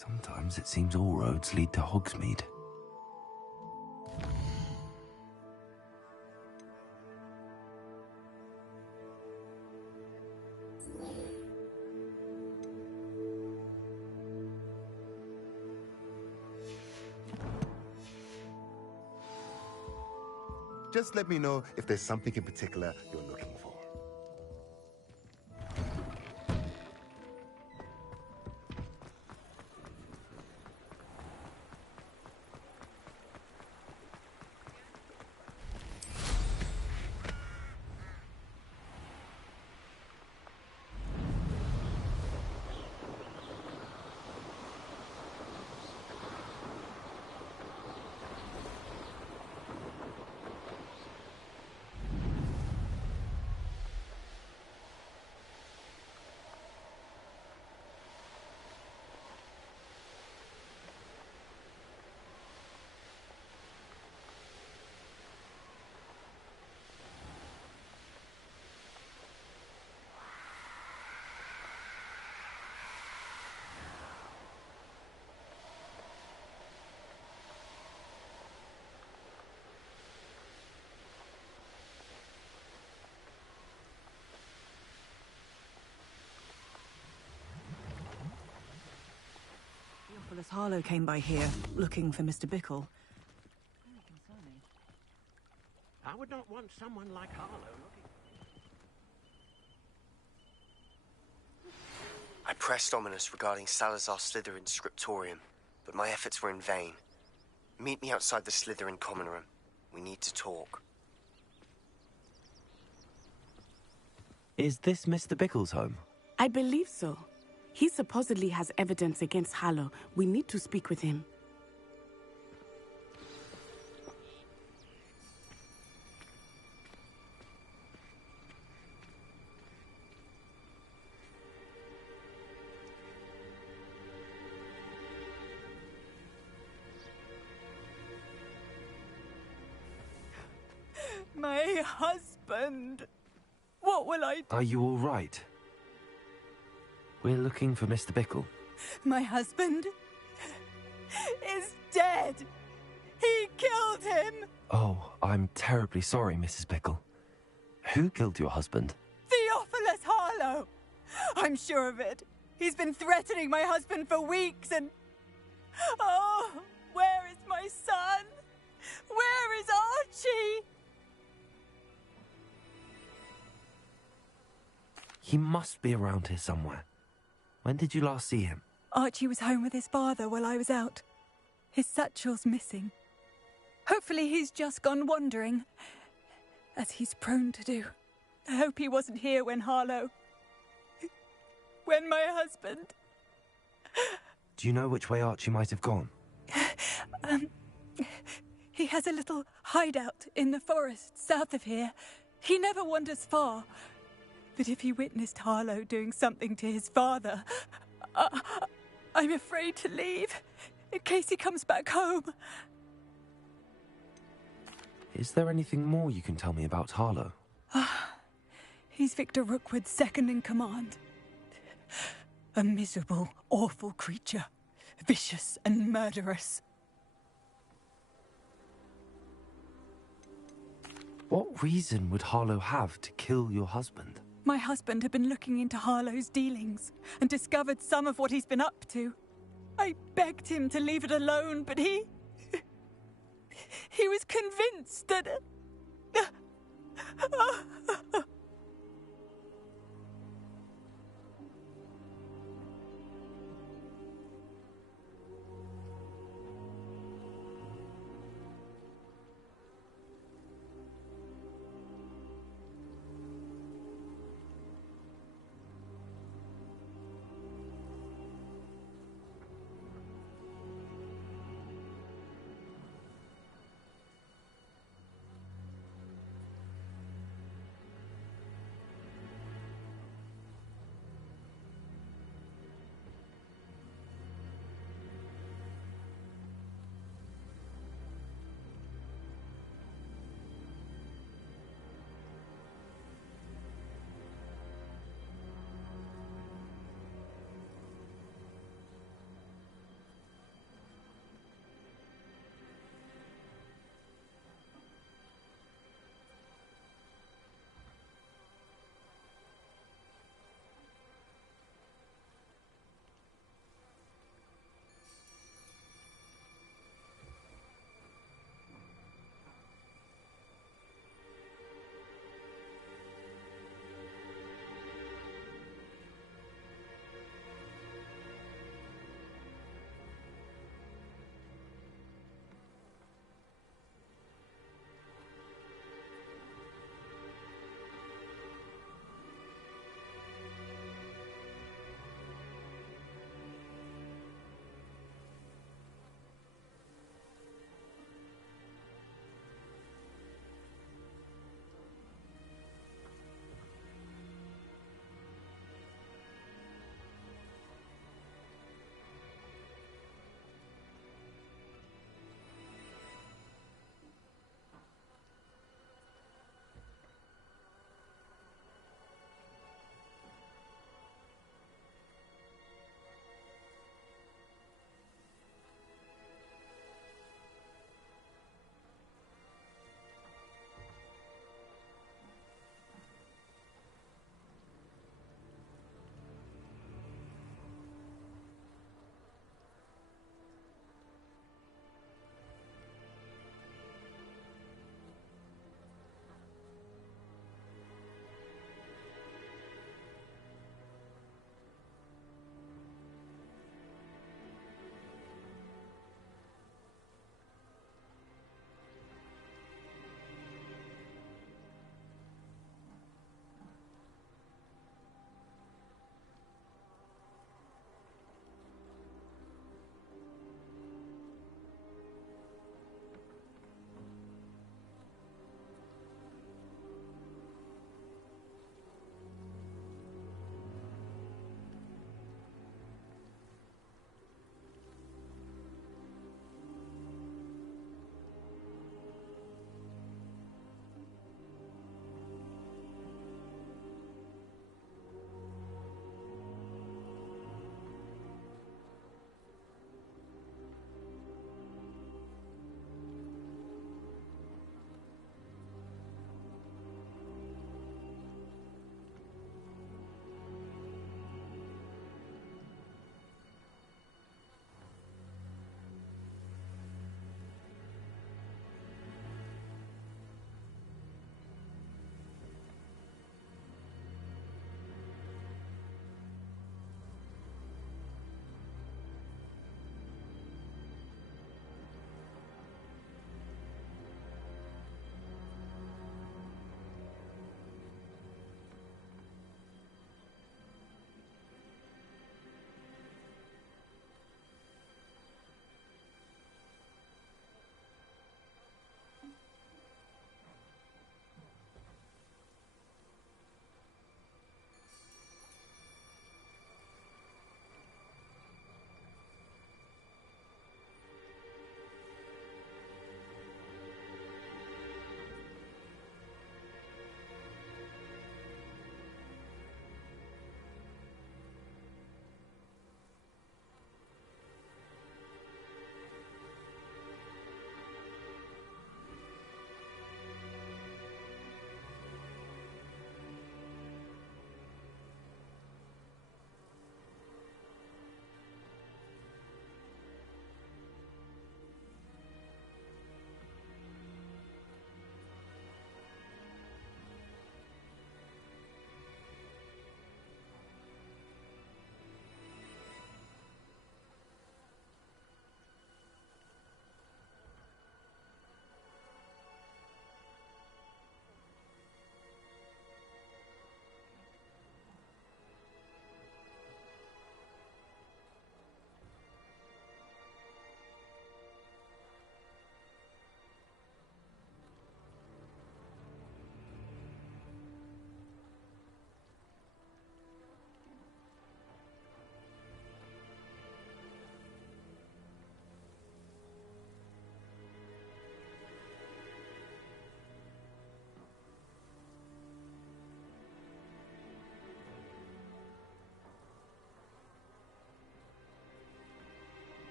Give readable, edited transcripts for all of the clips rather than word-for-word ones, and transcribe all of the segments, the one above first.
Sometimes it seems all roads lead to Hogsmeade. Just let me know if there's something in particular you're looking for. Theophilus Harlow came by here, looking for Mr. Bickle. Very concerning. I would not want someone like Harlow looking... I pressed Ominous regarding Salazar Slytherin's scriptorium, but my efforts were in vain. Meet me outside the Slytherin common room. We need to talk. Is this Mr. Bickle's home? I believe so. He supposedly has evidence against Harlow. We need to speak with him. My husband! What will I do? Are you all right? We're looking for Mr. Bickle. My husband is dead! He killed him! Oh, I'm terribly sorry, Mrs. Bickle. Who killed your husband? Theophilus Harlow! I'm sure of it. He's been threatening my husband for weeks and... Oh, where is my son? Where is Archie? He must be around here somewhere. When did you last see him? Archie was home with his father while I was out. His satchel's missing. Hopefully he's just gone wandering, as he's prone to do. I hope he wasn't here when Harlow... when my husband... Do you know which way Archie might have gone? He has a little hideout in the forest south of here. He never wanders far. But if he witnessed Harlow doing something to his father, I'm afraid to leave, in case he comes back home. Is there anything more you can tell me about Harlow? He's Victor Rookwood's second in command. A miserable, awful creature. Vicious and murderous. What reason would Harlow have to kill your husband? My husband had been looking into Harlow's dealings and discovered some of what he's been up to. I begged him to leave it alone, but he was convinced that...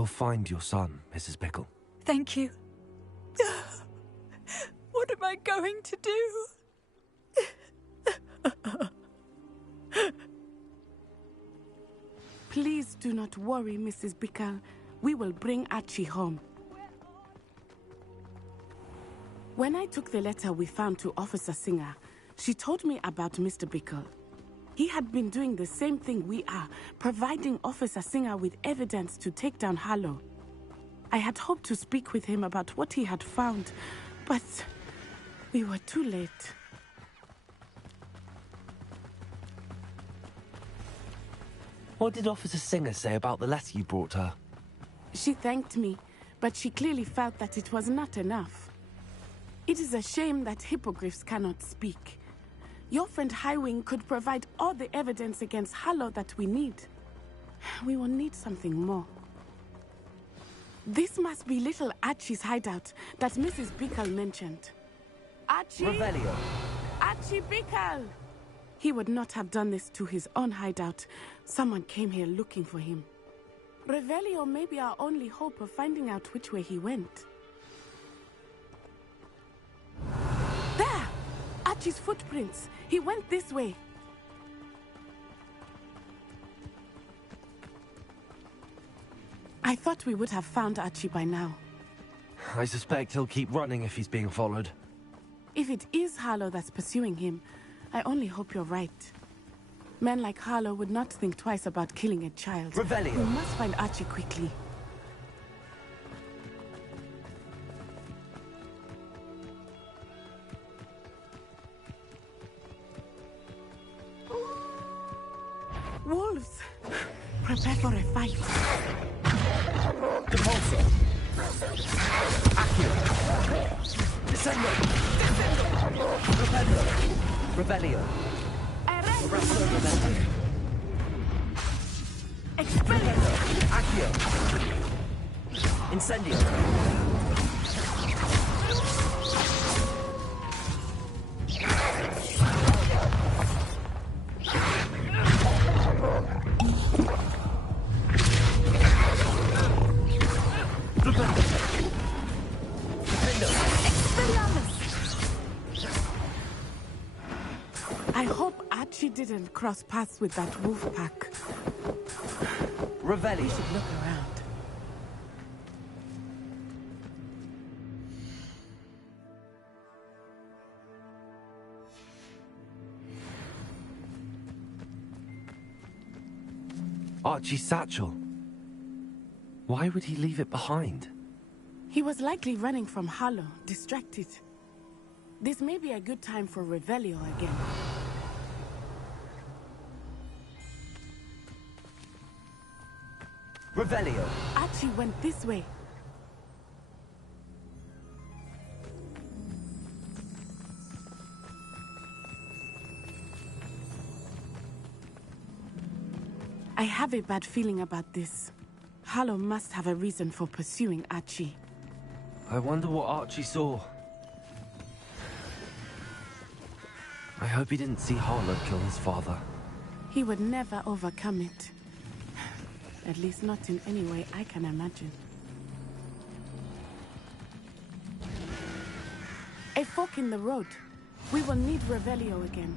We'll find your son, Mrs. Bickle. Thank you. What am I going to do? Please do not worry, Mrs. Bickle. We will bring Archie home. When I took the letter we found to Officer Singer, she told me about Mr. Bickle. He had been doing the same thing we are, providing Officer Singer with evidence to take down Harlow. I had hoped to speak with him about what he had found, but we were too late. What did Officer Singer say about the letter you brought her? She thanked me, but she clearly felt that it was not enough. It is a shame that hippogriffs cannot speak. Your friend Highwing could provide all the evidence against Harlow that we need. We will need something more. This must be little Archie's hideout that Mrs. Bickle mentioned. Archie? Revelio. Archie Bickle! He would not have done this to his own hideout. Someone came here looking for him. Revelio may be our only hope of finding out which way he went. There! Archie's footprints. He went this way. I thought we would have found Archie by now. I suspect he'll keep running if he's being followed. If it is Harlow that's pursuing him, I only hope you're right. Men like Harlow would not think twice about killing a child. Revelio. We must find Archie quickly. Wolves! Prepare for a fight. Depulso. Accio. Descendo. Rependo. Revelio. Arresto Revelio. Expelliarmus! Accio. Incendio. I hope Archie didn't cross paths with that wolf pack. Revelio. We should look around. Archie's satchel. Why would he leave it behind? He was likely running from Harlow, distracted. This may be a good time for Revelio again. Revelio. Archie went this way. I have a bad feeling about this. Harlow must have a reason for pursuing Archie. I wonder what Archie saw. I hope he didn't see Harlow kill his father. He would never overcome it. At least not in any way I can imagine. A fork in the road. We will need Revelio again.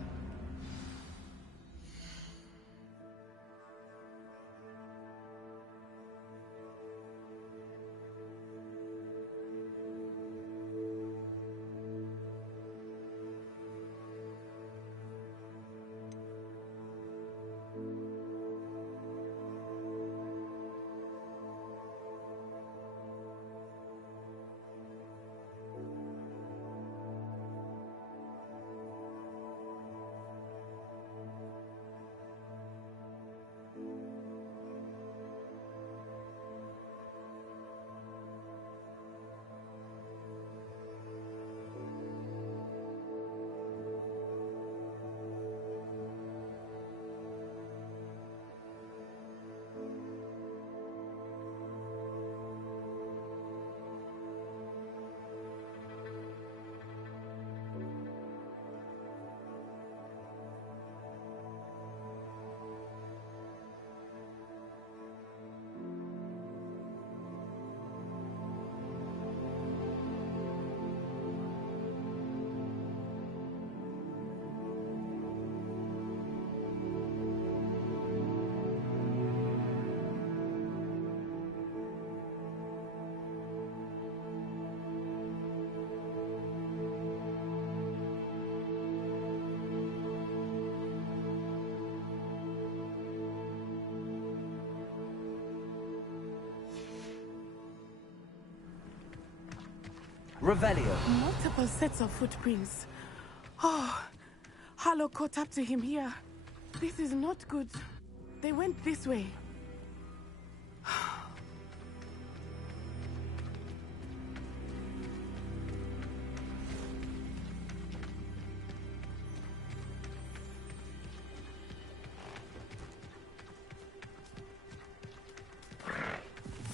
Revelio. Multiple sets of footprints. Oh, Harlow caught up to him here. This is not good. They went this way.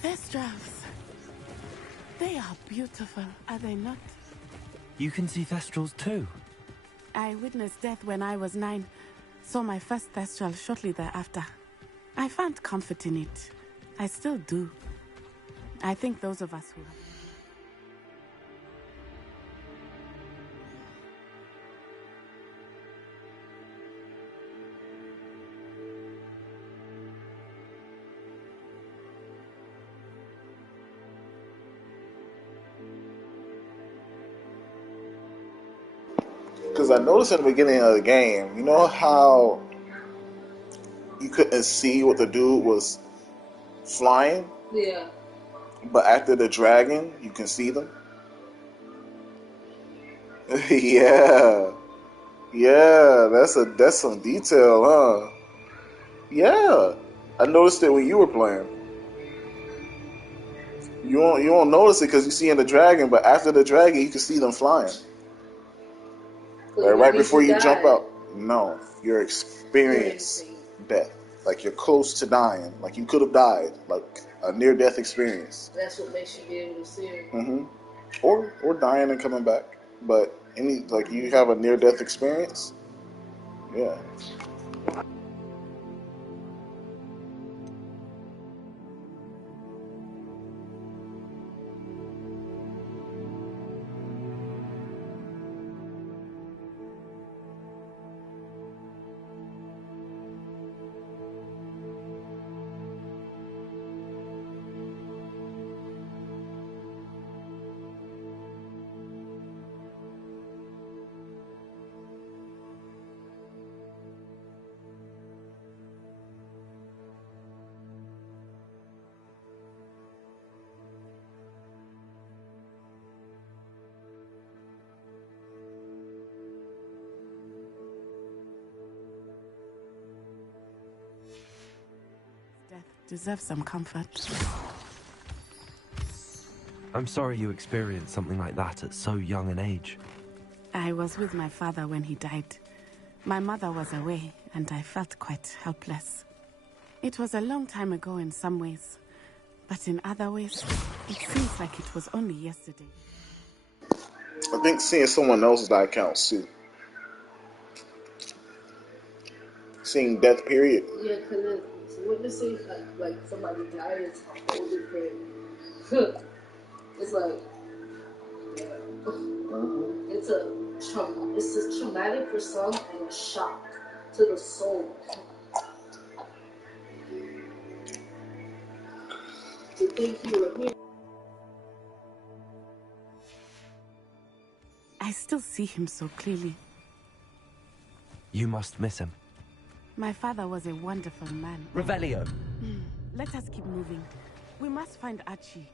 Thestrals. They are beautiful, are they not? You can see Thestrals too. I witnessed death when I was 9. Saw my first Thestral shortly thereafter. I found comfort in it. I still do. I think those of us who... Because I noticed in the beginning of the game, you know how you couldn't see what the dude was flying? Yeah. But after the dragon, you can see them? Yeah. Yeah, that's some detail, huh? Yeah. I noticed it when you were playing. You won't notice it because you see in the dragon, but after the dragon, you can see them flying. Like right before you jump out. No, you're experiencing death. Like you're close to dying. Like you could have died. Like a near-death experience. That's what makes you be able to see it. Mm-hmm. Or dying and coming back. But like you have a near-death experience. Yeah. Death deserves some comfort. I'm sorry you experienced something like that at so young an age. I was with my father when he died. My mother was away, and I felt quite helpless. It was a long time ago in some ways, but in other ways, it seems like it was only yesterday. I think seeing someone else's die counts too. Seeing death, period. Yeah, because witnessing like somebody die is a whole different. It's like, yeah. It's a traumatic for some and a shock to the soul. To think you were here. I still see him so clearly. You must miss him. My father was a wonderful man. Revelio. Let us keep moving. We must find Archie.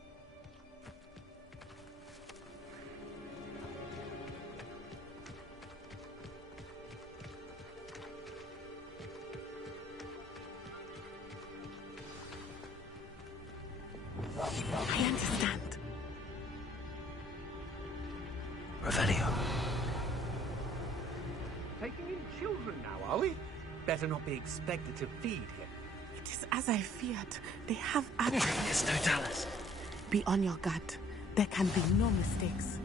I understand. Revelio. Taking in children now, are we? Better not be expected to feed him. It is as I feared. They have Archie. It's Totalis. Be on your guard. There can be no mistakes.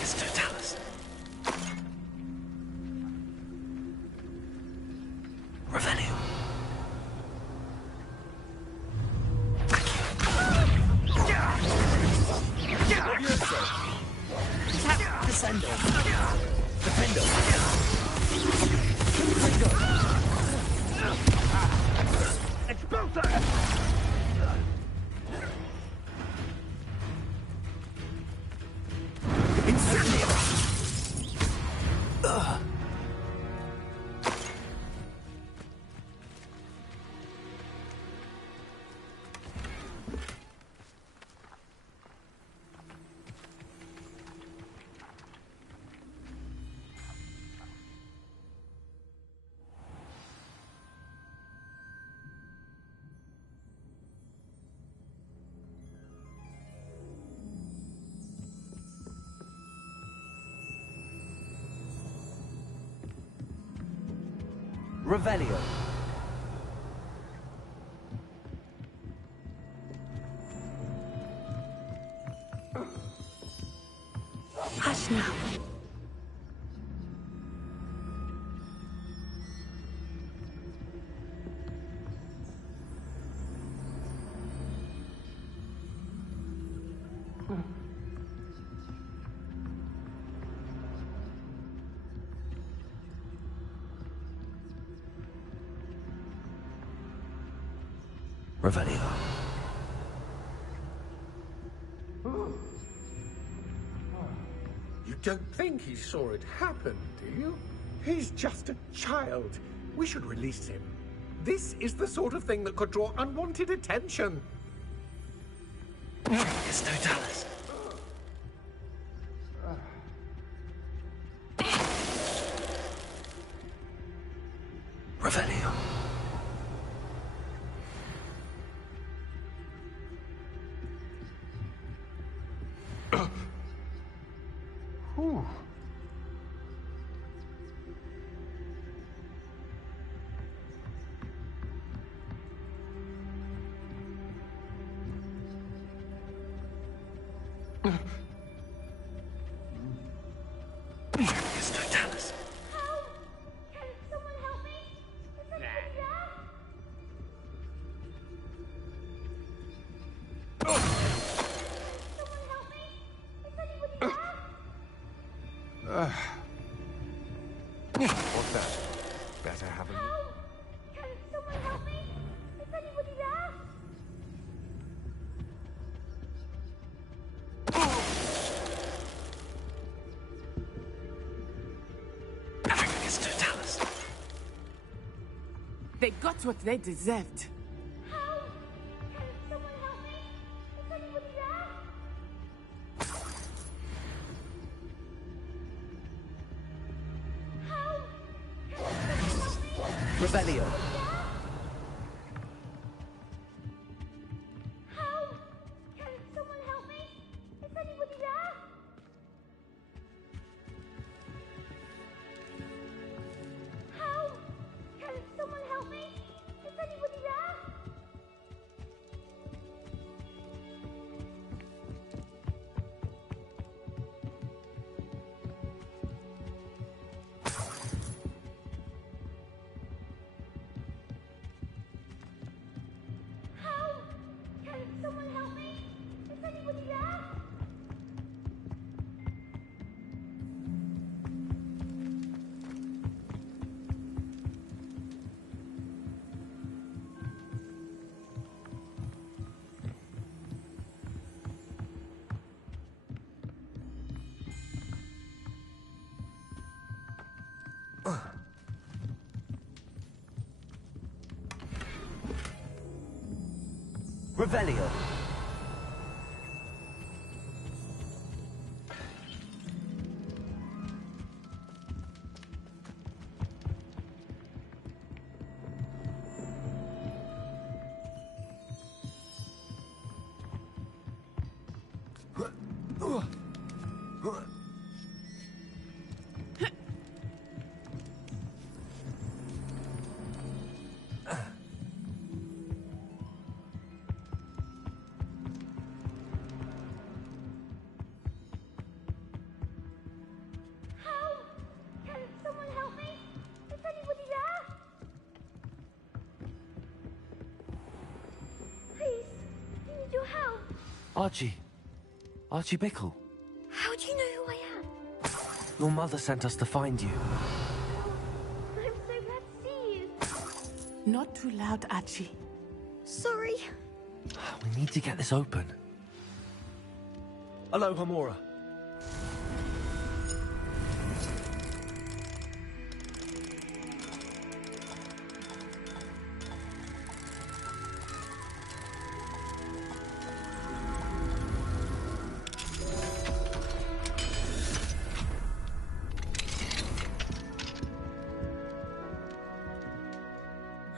It's Totalis. Revelio. Thank you. Revelio. Hush now. Revelio. You don't think he saw it happen, do you? He's just a child. We should release him. This is the sort of thing that could draw unwanted attention. It's Totalis. Revelio. It's Totalis. Help! Can someone help me? Is anybody there? Someone help me? Is anybody there? What's that? Better have a Help! Can someone help me? Is anybody there? It's Totalis. They got what they deserved. Help! Can someone help me? Is anybody there? Help! Can someone help me? Revelio. Help! Can someone help me? Is anybody there? Help! Can someone help me? Is anybody there? Help! Can someone help me? Is anybody there? Revelio. Help! Can someone help me? Is anybody there? Please, I need your help. Archie. Archie Bickle. How do you know who I am? Your mother sent us to find you. I'm so glad to see you. Not too loud, Archie. Sorry. We need to get this open. Hello, Hamura.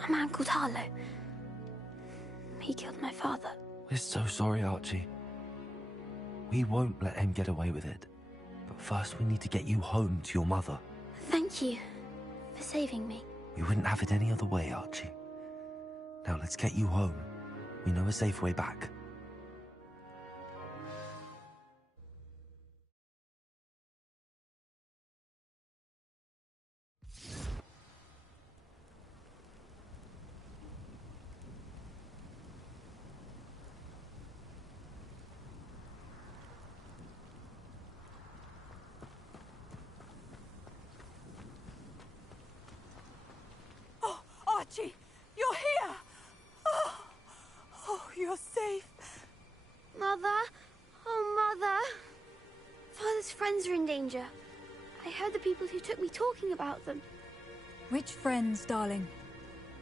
A man called Harlow. He killed my father. We're so sorry, Archie. We won't let him get away with it. But first we need to get you home to your mother. Thank you for saving me. You wouldn't have it any other way, Archie. Now let's get you home. We know a safe way back. Archie, you're here! Oh, you're safe. Mother? Oh, Mother. Father's friends are in danger. I heard the people who took me talking about them. Which friends, darling?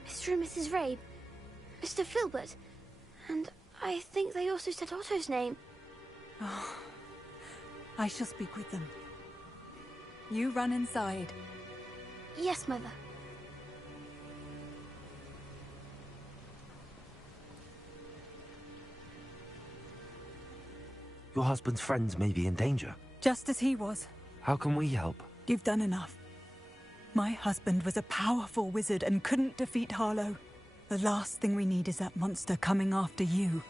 Mr. and Mrs. Rabe, Mr. Filbert, and I think they also said Otto's name. Oh, I shall speak with them. You run inside. Yes, Mother. Your husband's friends may be in danger. Just as he was. How can we help? You've done enough. My husband was a powerful wizard and couldn't defeat Harlow. The last thing we need is that monster coming after you.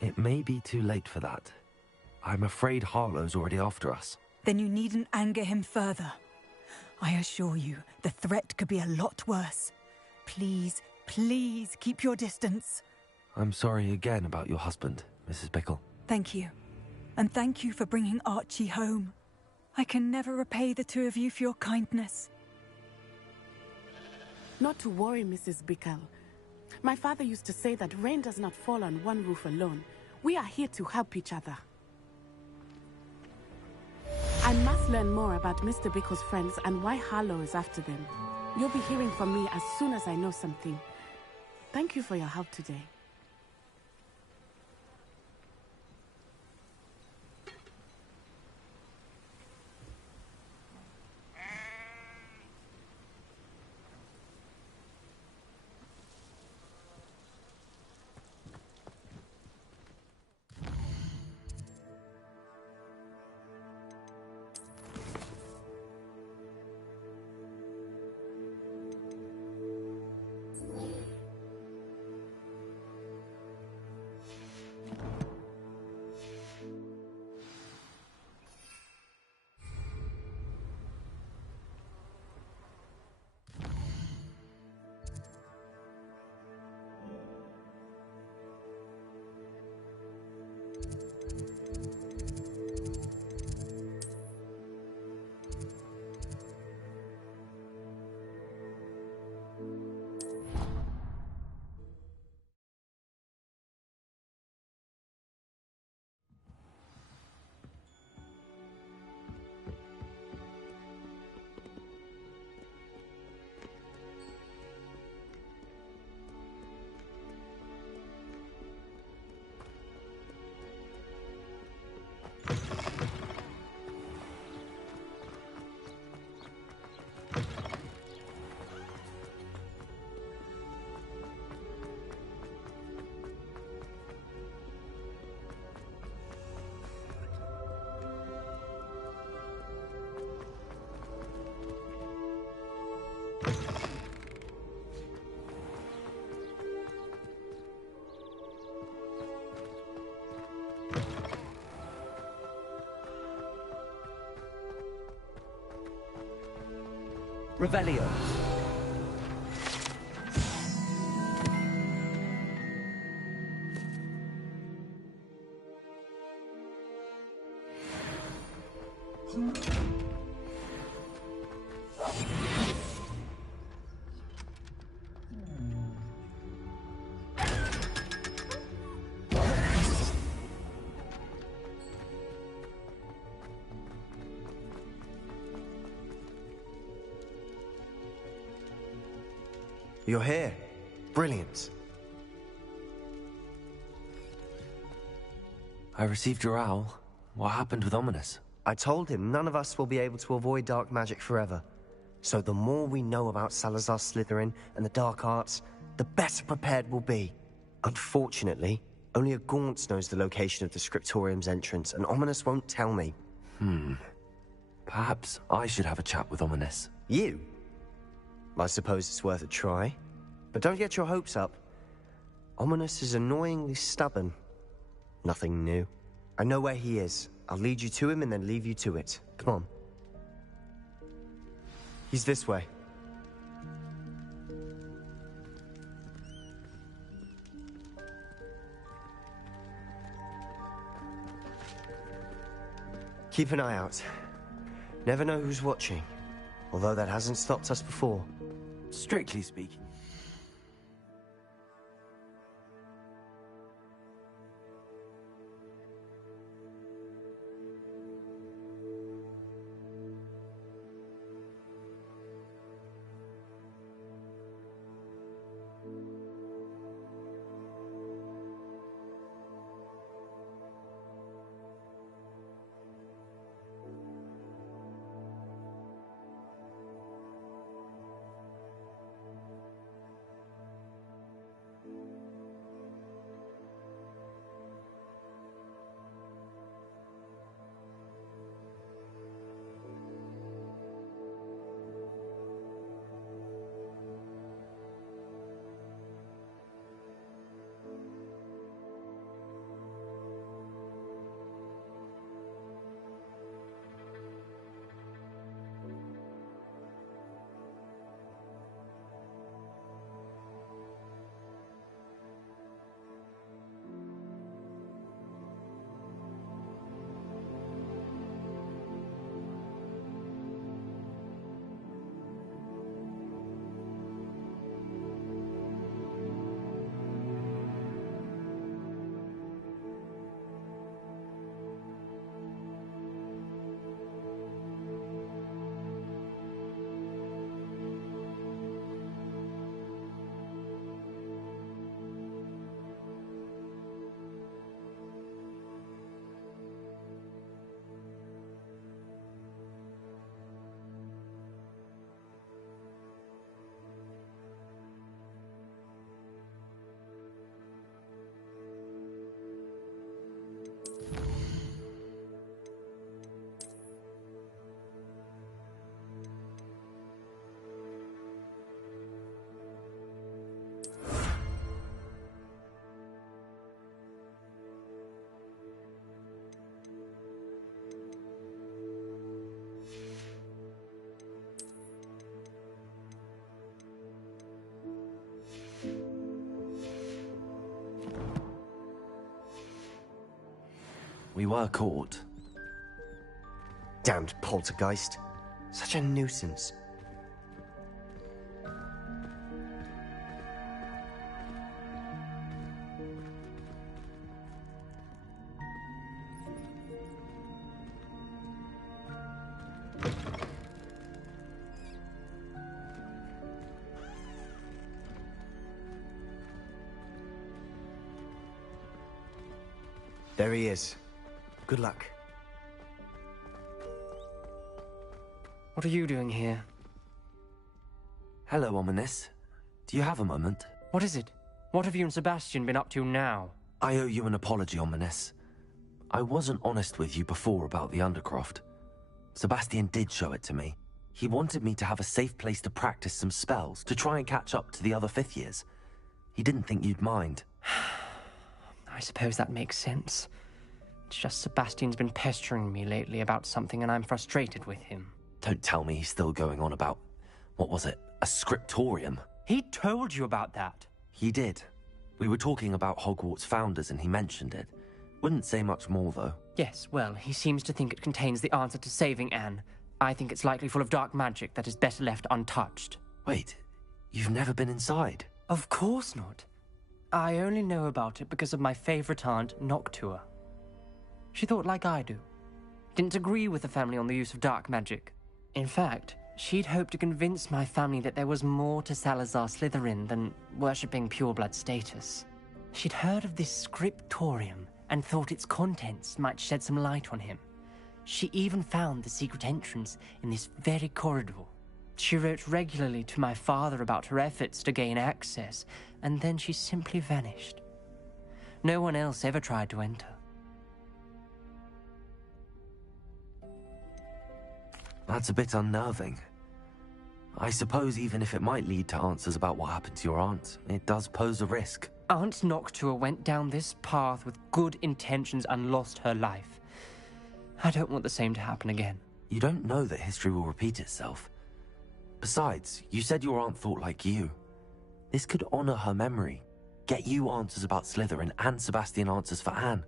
It may be too late for that. I'm afraid Harlow's already after us. Then you needn't anger him further. I assure you, the threat could be a lot worse. Please, please keep your distance. I'm sorry again about your husband, Mrs. Bickle. Thank you. And thank you for bringing Archie home. I can never repay the two of you for your kindness. Not to worry, Mrs. Bickle. My father used to say that rain does not fall on one roof alone. We are here to help each other. I must learn more about Mr. Bickle's friends and why Harlow is after them. You'll be hearing from me as soon as I know something. Thank you for your help today. Revelio. You're here. Brilliant. I received your owl. What happened with Ominous? I told him none of us will be able to avoid dark magic forever. So the more we know about Salazar Slytherin and the dark arts, the better prepared we'll be. Unfortunately, only a Gaunt knows the location of the Scriptorium's entrance, and Ominous won't tell me. Perhaps I should have a chat with Ominous. You? I suppose it's worth a try. But don't get your hopes up. Ominous is annoyingly stubborn. Nothing new. I know where he is. I'll lead you to him and then leave you to it. Come on. He's this way. Keep an eye out. Never know who's watching. Although that hasn't stopped us before. Strictly speaking. We were caught. Damned poltergeist. Such a nuisance. There he is. Good luck. What are you doing here? Hello, Ominous. Do you have a moment? What is it? What have you and Sebastian been up to now? I owe you an apology, Ominous. I wasn't honest with you before about the Undercroft. Sebastian did show it to me. He wanted me to have a safe place to practice some spells, to try and catch up to the other fifth years. He didn't think you'd mind. I suppose that makes sense. It's just Sebastian's been pestering me lately about something and I'm frustrated with him. Don't tell me he's still going on about, what was it, a scriptorium? He told you about that. He did. We were talking about Hogwarts founders and he mentioned it. Wouldn't say much more, though. Yes, well, he seems to think it contains the answer to saving Anne. I think it's likely full of dark magic that is better left untouched. Wait, you've never been inside? Of course not. I only know about it because of my favorite aunt, Noctua. She thought like I do. Didn't agree with the family on the use of dark magic. In fact, she'd hoped to convince my family that there was more to Salazar Slytherin than worshipping pureblood status. She'd heard of this scriptorium and thought its contents might shed some light on him. She even found the secret entrance in this very corridor. She wrote regularly to my father about her efforts to gain access, and then she simply vanished. No one else ever tried to enter. That's a bit unnerving. I suppose even if it might lead to answers about what happened to your aunt, it does pose a risk. Aunt Noctua went down this path with good intentions and lost her life. I don't want the same to happen again. You don't know that history will repeat itself. Besides, you said your aunt thought like you. This could honor her memory, get you answers about Slytherin and Sebastian answers for Anne.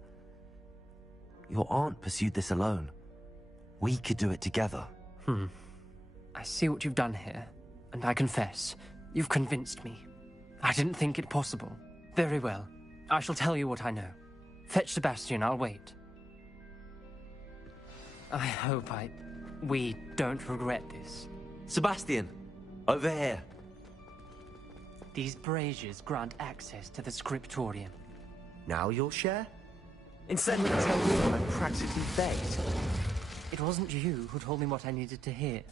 Your aunt pursued this alone. We could do it together. I see what you've done here, and I confess, you've convinced me. I didn't think it possible. Very well. I shall tell you what I know. Fetch Sebastian, I'll wait. I hope we don't regret this. Sebastian! Over here! These braziers grant access to the scriptorium. Now you'll share? Instead of telling me what I practically begged. It wasn't you who told me what I needed to hear.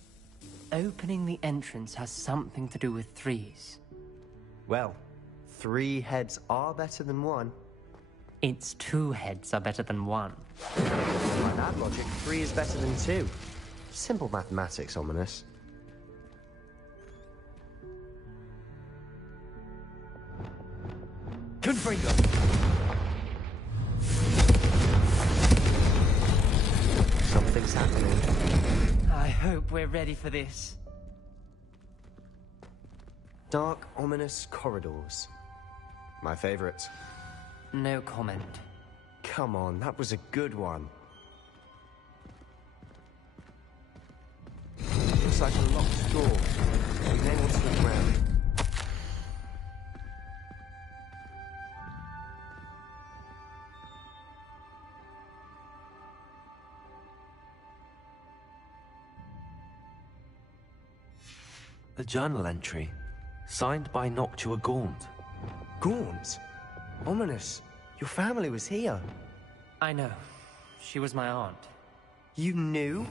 Opening the entrance has something to do with threes. Well, 3 heads are better than 1. It's 2 heads are better than 1. By that logic, 3 is better than 2. Simple mathematics, Ominous. Confringo! Something's happening. I hope we're ready for this. Dark, ominous corridors. My favorite. No comment. Come on, that was a good one. Looks like a locked door. We may want to look around. A journal entry, signed by Noctua Gaunt. Gaunt? Ominous. Your family was here. I know. She was my aunt. You knew?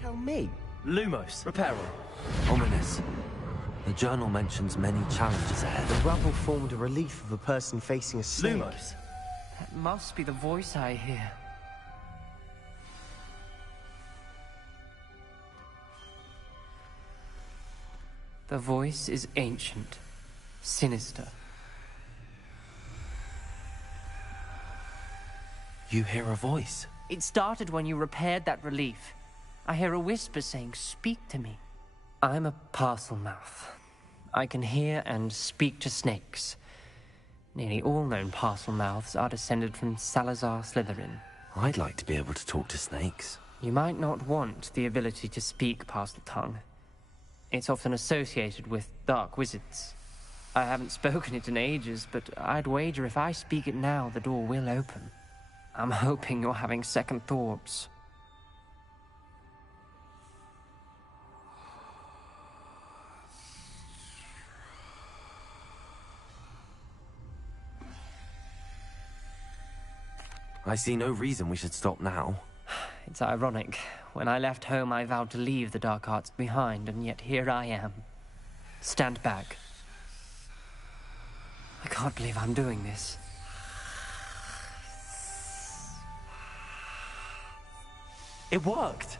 Tell me. Lumos, Reparo. Ominous. The journal mentions many challenges ahead. The rubble formed a relief of a person facing a snake. Lumos. That must be the voice I hear. The voice is ancient, sinister. You hear a voice? It started when you repaired that relief. I hear a whisper saying, "Speak to me." I'm a parcel mouth. I can hear and speak to snakes. Nearly all known parcel mouths are descended from Salazar Slytherin. I'd like to be able to talk to snakes. You might not want the ability to speak parcel tongue. It's often associated with dark wizards. I haven't spoken it in ages, but I'd wager if I speak it now, the door will open. I'm hoping you're having second thoughts. I see no reason we should stop now. It's ironic. When I left home, I vowed to leave the dark arts behind, and yet here I am. Stand back. I can't believe I'm doing this. It worked!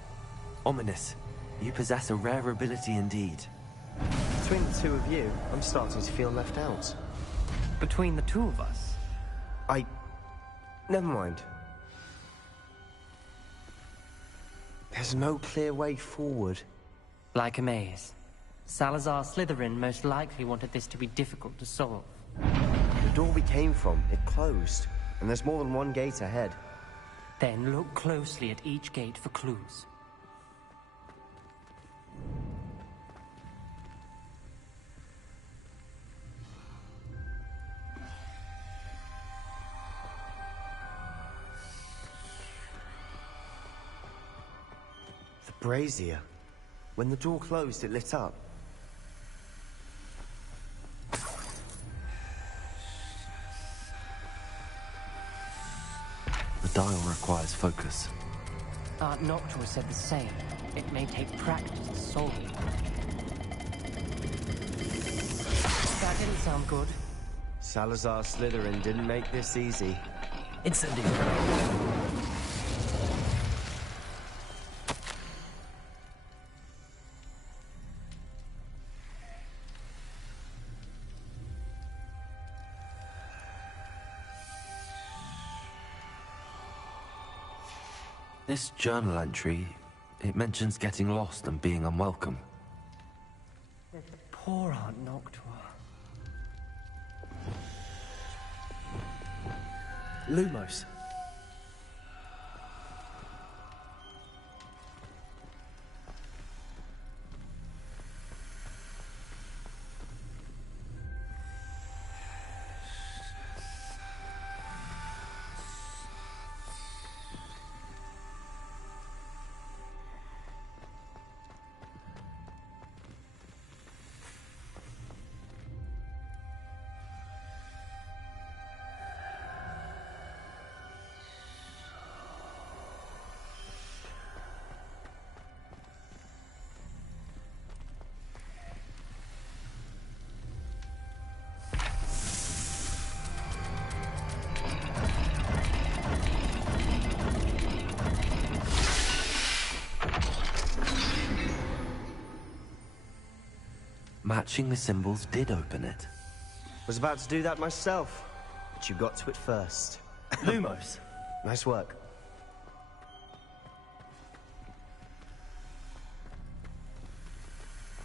Ominous, you possess a rare ability indeed. Between the 2 of you, I'm starting to feel left out. Between the 2 of us? Never mind. There's no clear way forward. Like a maze. Salazar Slytherin most likely wanted this to be difficult to solve. The door we came from, it closed. And there's more than one gate ahead. Then look closely at each gate for clues. The brazier. When the door closed, it lit up. requires focus. Aunt Noctua said the same. It may take practice to solve it. That didn't sound good. Salazar Slytherin didn't make this easy. Incendio. This journal entry, it mentions getting lost and being unwelcome. Poor Aunt Noctua. Lumos. Matching the symbols did open it. Was about to do that myself, but you got to it first. Lumos. Nice work.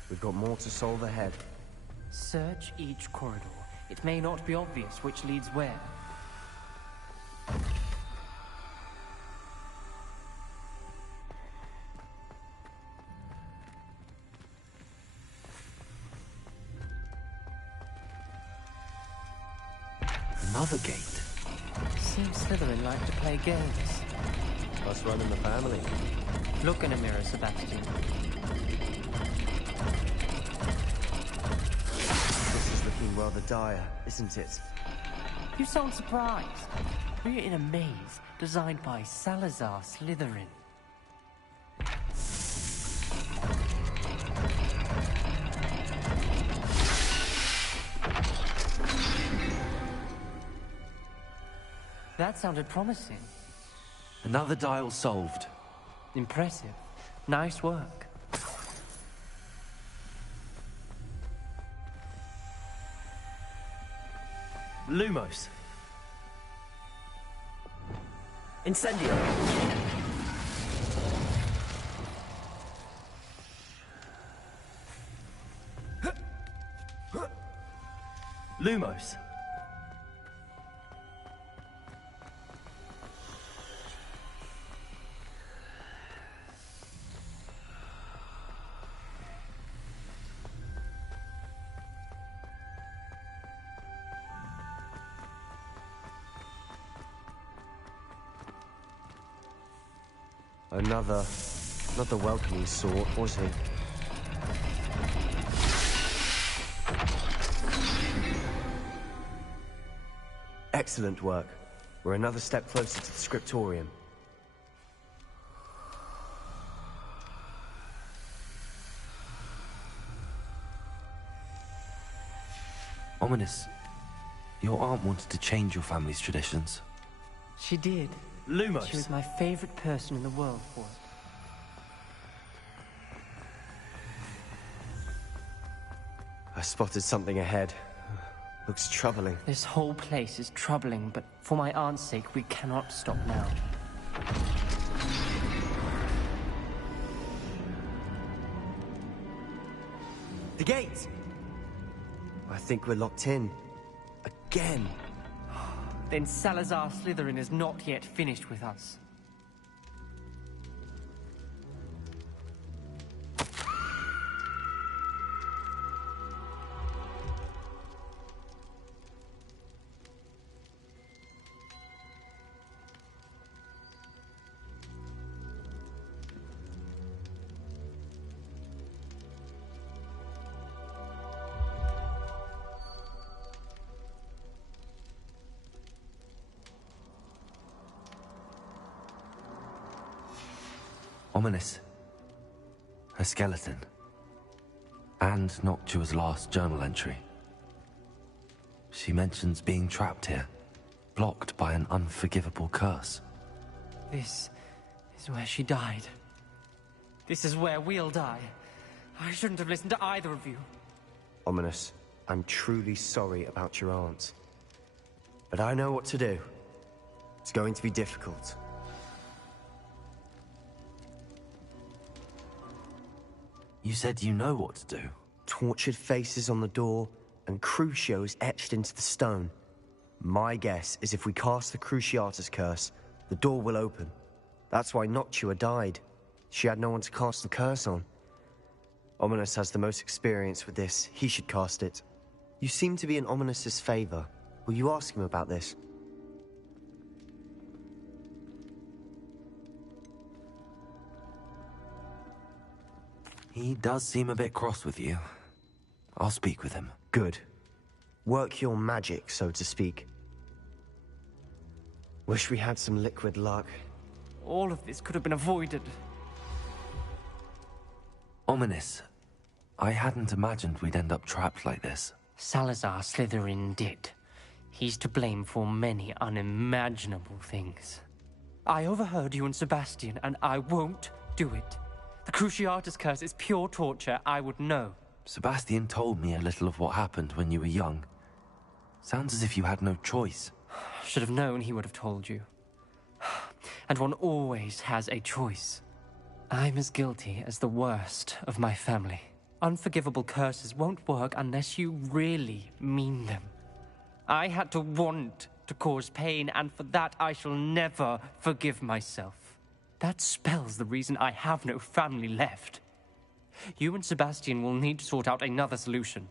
We've got more to solve ahead. Search each corridor. It may not be obvious which leads where. Another gate. Seems Slytherin like to play games. Us running the family. Look in a mirror, Sebastian. This is looking rather dire, isn't it? You sound surprised. We're in a maze designed by Salazar Slytherin. That sounded promising. Another dial solved. Impressive. Nice work. Lumos. Incendio. Lumos. Not the welcoming sort, was he? Excellent work. We're another step closer to the scriptorium. Ominous. Your aunt wanted to change your family's traditions. She did. Lumos. She was my favorite person in the world for it. I spotted something ahead. Looks troubling. This whole place is troubling, but for my aunt's sake, we cannot stop now. The gate! I think we're locked in. Again. Then Salazar Slytherin is not yet finished with us. Ominous. A skeleton. And Noctua's last journal entry. She mentions being trapped here, blocked by an unforgivable curse. This is where she died. This is where we'll die. I shouldn't have listened to either of you. Ominous, I'm truly sorry about your aunt. But I know what to do. It's going to be difficult. You said you know what to do. Tortured faces on the door, and Crucios etched into the stone. My guess is if we cast the Cruciatus curse, the door will open. That's why Noctua died. She had no one to cast the curse on. Ominous has the most experience with this. He should cast it. You seem to be in Ominous's favor. Will you ask him about this? He does seem a bit cross with you. I'll speak with him. Good. Work your magic, so to speak. Wish we had some liquid luck. All of this could have been avoided. Ominous. I hadn't imagined we'd end up trapped like this. Salazar Slytherin did. He's to blame for many unimaginable things. I overheard you and Sebastian, and I won't do it. The Cruciatus curse is pure torture. I would know. Sebastian told me a little of what happened when you were young. Sounds as if you had no choice. Should have known he would have told you. And one always has a choice. I'm as guilty as the worst of my family. Unforgivable curses won't work unless you really mean them. I had to want to cause pain, and for that I shall never forgive myself. That spells the reason I have no family left. You and Sebastian will need to sort out another solution.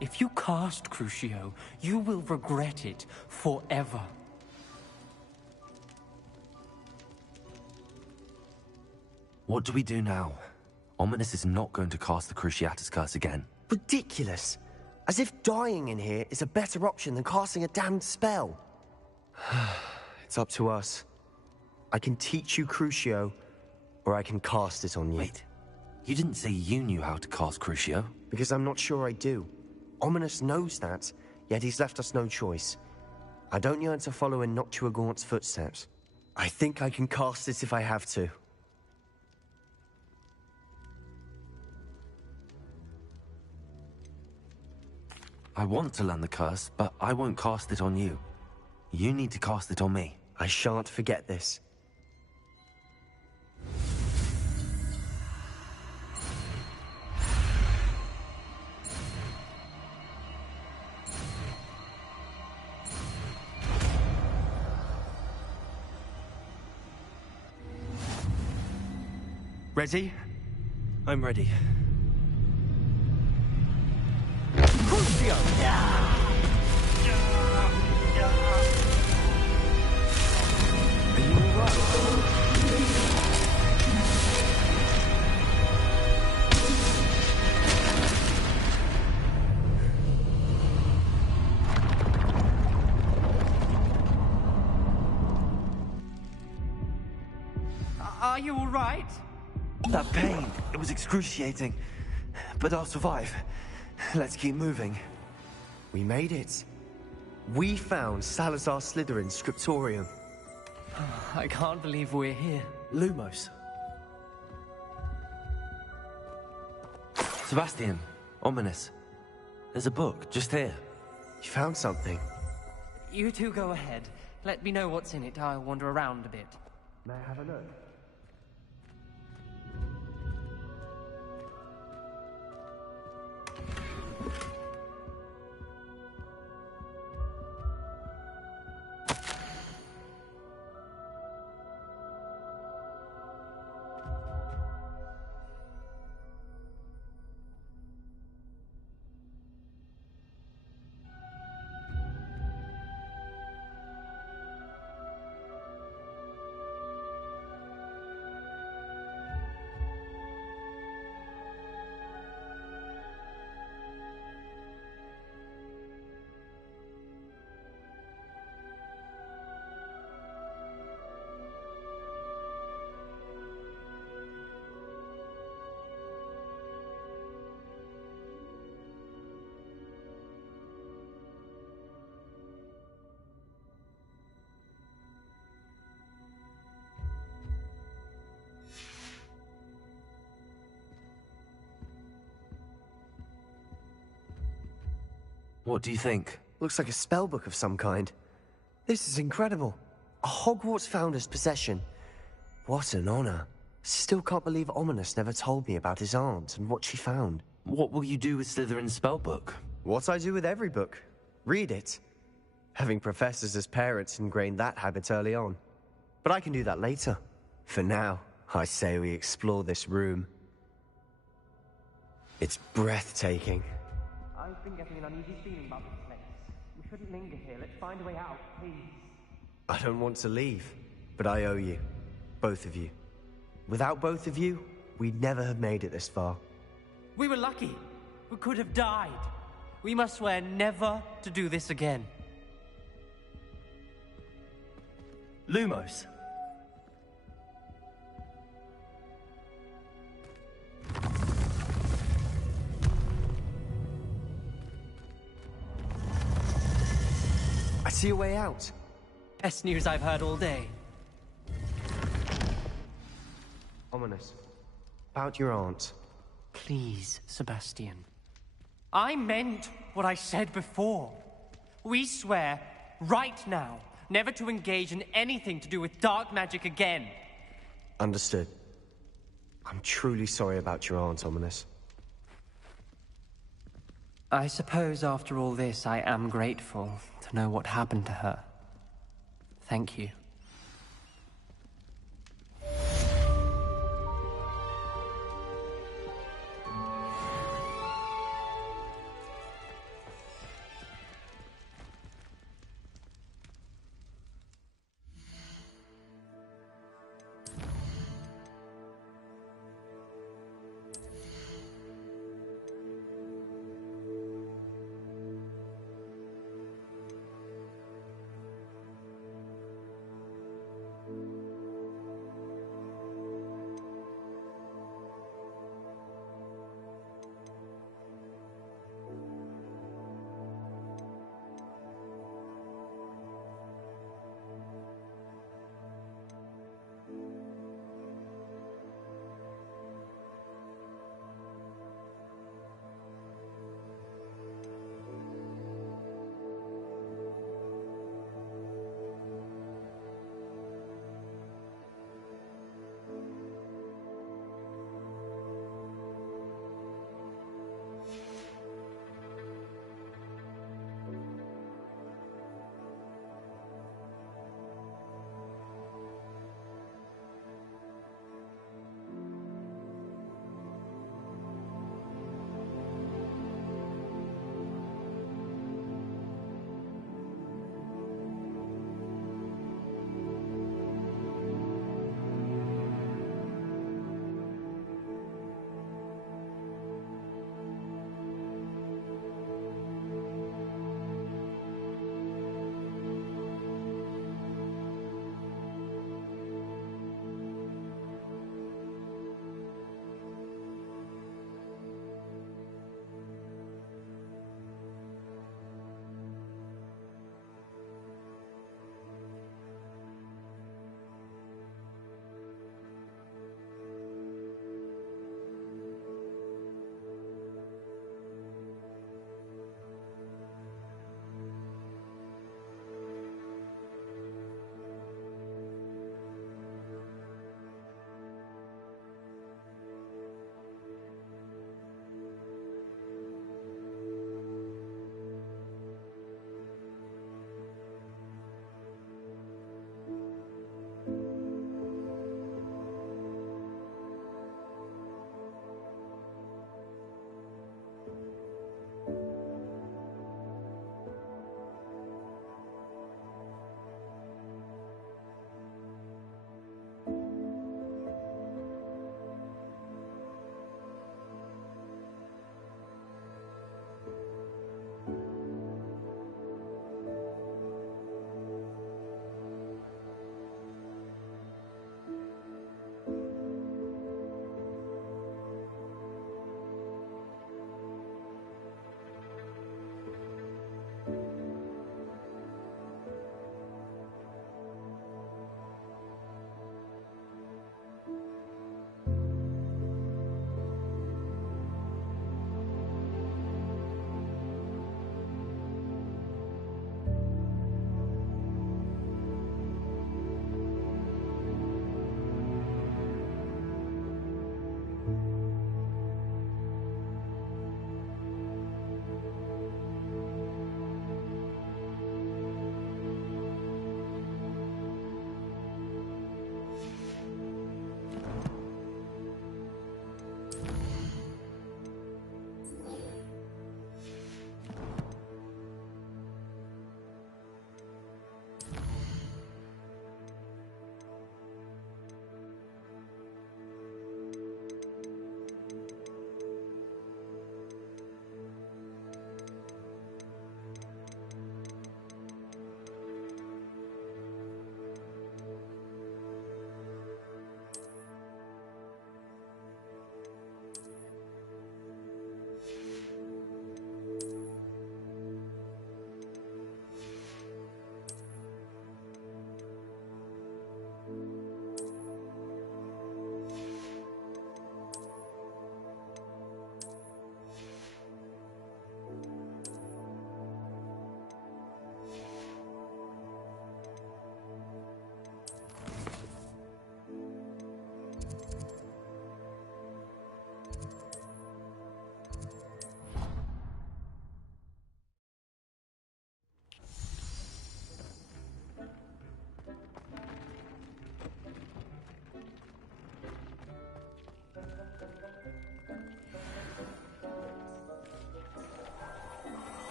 If you cast Crucio, you will regret it forever. What do we do now? Ominous is not going to cast the Cruciatus curse again. Ridiculous. As if dying in here is a better option than casting a damned spell. It's up to us. I can teach you Crucio, or I can cast it on you. Wait, you didn't say you knew how to cast Crucio? Because I'm not sure I do. Ominous knows that, yet he's left us no choice. I don't yearn to follow in Noctua Gaunt's footsteps. I think I can cast it if I have to. I want to learn the curse, but I won't cast it on you. You need to cast it on me. I shan't forget this. Ready? I'm ready. Crucio! Are you alright? Are you all right? That pain, it was excruciating. But I'll survive. Let's keep moving. We made it. We found Salazar Slytherin's scriptorium. I can't believe we're here. Lumos. Sebastian, Ominous. There's a book just here. You found something. You two go ahead. Let me know what's in it. I'll wander around a bit. May I have a look? What do you think? Looks like a spellbook of some kind. This is incredible. A Hogwarts founder's possession. What an honor. Still can't believe Ominous never told me about his aunt and what she found. What will you do with Slytherin's spellbook? What I do with every book. Read it. Having professors as parents ingrained that habit early on. But I can do that later. For now, I say we explore this room. It's breathtaking. I've been getting an uneasy feeling about this place. We shouldn't linger here. Let's find a way out, please. I don't want to leave, but I owe you. Both of you. Without both of you, we'd never have made it this far. We were lucky. We could have died. We must swear never to do this again. Lumos. I see a way out. Best news I've heard all day. Ominous. About your aunt. Please, Sebastian. I meant what I said before. We swear, right now, never to engage in anything to do with dark magic again. Understood. I'm truly sorry about your aunt, Ominous. I suppose after all this, I am grateful to know what happened to her. Thank you.